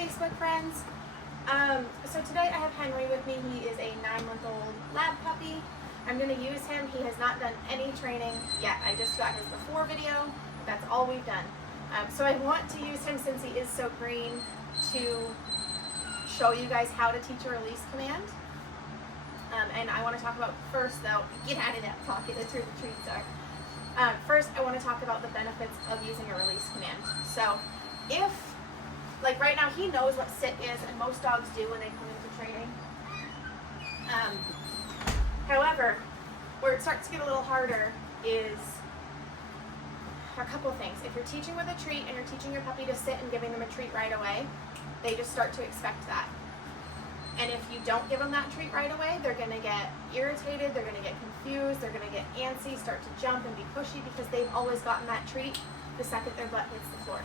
Facebook friends. So today I have Henry with me. He is a 9-month-old lab puppy. I'm going to use him. He has not done any training yet. I just got his before video. That's all we've done. So I want to use him, since he is so green, to show you guys how to teach a release command. And I want to talk about first, though, get out of that pocket, that's where the treats are. First, I want to talk about the benefits of using a release command. So if, like right now, he knows what sit is, and most dogs do when they come into training. However, where it starts to get a little harder is a couple things. If you're teaching with a treat and you're teaching your puppy to sit and giving them a treat right away, they just start to expect that. And if you don't give them that treat right away, they're going to get irritated, they're going to get confused, they're going to get antsy, start to jump and be pushy because they've always gotten that treat the second their butt hits the floor.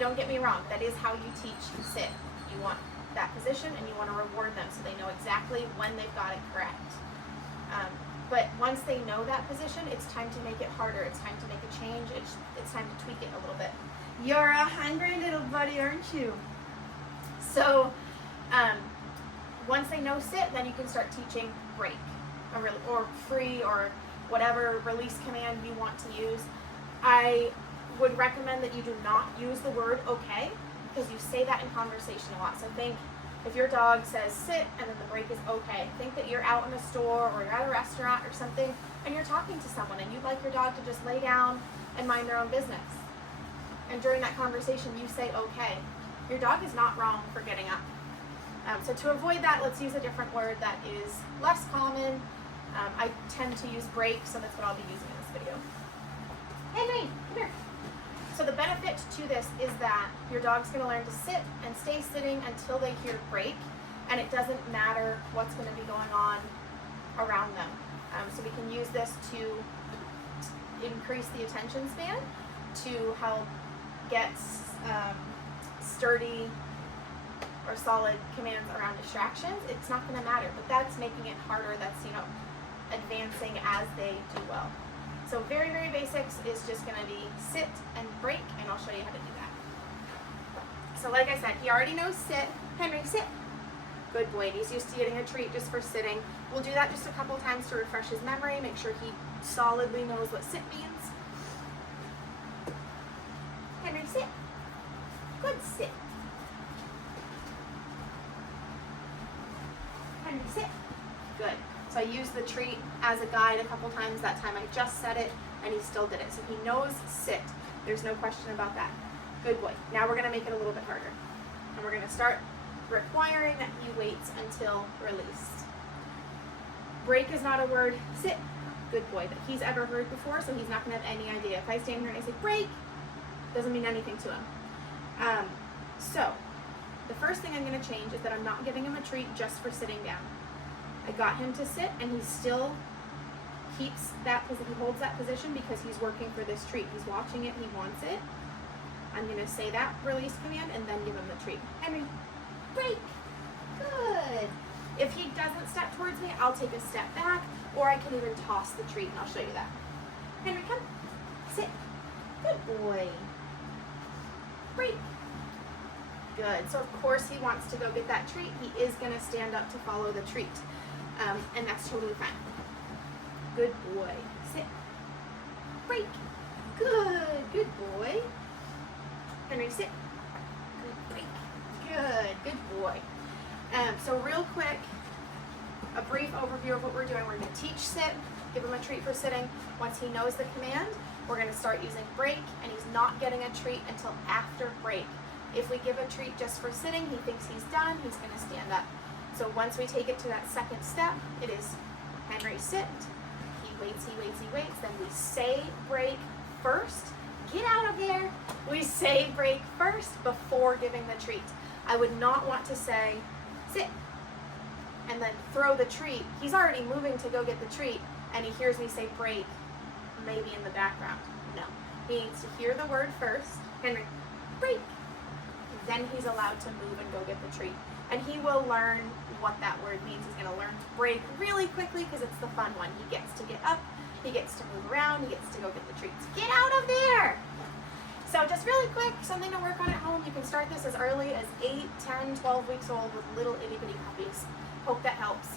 Don't get me wrong, that is how you teach sit. You want that position and you want to reward them so they know exactly when they've got it correct. But once they know that position, it's time to make it harder. It's time to make a change. It's time to tweak it a little bit. You're a hungry little buddy, aren't you? So once they know sit, then you can start teaching break or free or whatever release command you want to use. I would recommend that you do not use the word okay, because you say that in conversation a lot. So think, if your dog says sit and then the break is okay, think that you're out in a store or you're at a restaurant or something and you're talking to someone and you'd like your dog to just lay down and mind their own business. And during that conversation you say okay. Your dog is not wrong for getting up. So to avoid that, let's use a different word that is less common. I tend to use break, so that's what I'll be using in this video. Hey Maine, come here. So the benefit to this is that your dog's going to learn to sit and stay sitting until they hear break, and it doesn't matter what's going to be going on around them. So we can use this to increase the attention span, to help get sturdy or solid commands around distractions. It's not going to matter, but that's making it harder. That's, advancing as they do well. So very, very basics is just going to be sit and break, and I'll show you how to do that. So like I said, he already knows sit. Henry, sit. Good boy. He's used to getting a treat just for sitting. We'll do that just a couple times to refresh his memory, make sure he solidly knows what sit means. Henry, sit. Good sit. Henry, sit. Good. So I used the treat as a guide a couple times. That time I just said it and he still did it. So he knows sit. There's no question about that. Good boy. Now we're going to make it a little bit harder. And we're going to start requiring that he waits until released. Break is not a word. Sit. Good boy. That he's ever heard before, so he's not going to have any idea. If I stand here and I say break, doesn't mean anything to him. So the first thing I'm going to change is that I'm not giving him a treat just for sitting down. I got him to sit, and he still keeps that, he holds that position because he's working for this treat. He's watching it, he wants it. I'm going to say that release command and then give him the treat. Henry, break. Good. If he doesn't step towards me, I'll take a step back, or I can even toss the treat, and I'll show you that. Henry, come. Sit. Good boy. Break. Good. So of course he wants to go get that treat. He is going to stand up to follow the treat. And that's totally fine. Good boy. Sit. Break. Good. Good boy. Henry, sit. Good break. Good. Good boy. So real quick, a brief overview of what we're doing. We're going to teach sit, give him a treat for sitting. Once he knows the command, we're going to start using break, and he's not getting a treat until after break. If we give a treat just for sitting, he thinks he's done, he's going to stand up. So once we take it to that second step, it is Henry sit, he waits, he waits, he waits, then we say break first. Get out of there! We say break first before giving the treat. I would not want to say sit and then throw the treat. He's already moving to go get the treat, and he hears me say break maybe in the background. No. He needs to hear the word first. Henry, break. Then he's allowed to move and go get the treat. And he will learn what that word means. He's going to learn to break really quickly because it's the fun one. He gets to get up, he gets to move around, he gets to go get the treats. Get out of there! So just really quick, something to work on at home. You can start this as early as 8, 10, 12 weeks old with little itty bitty puppies. Hope that helps.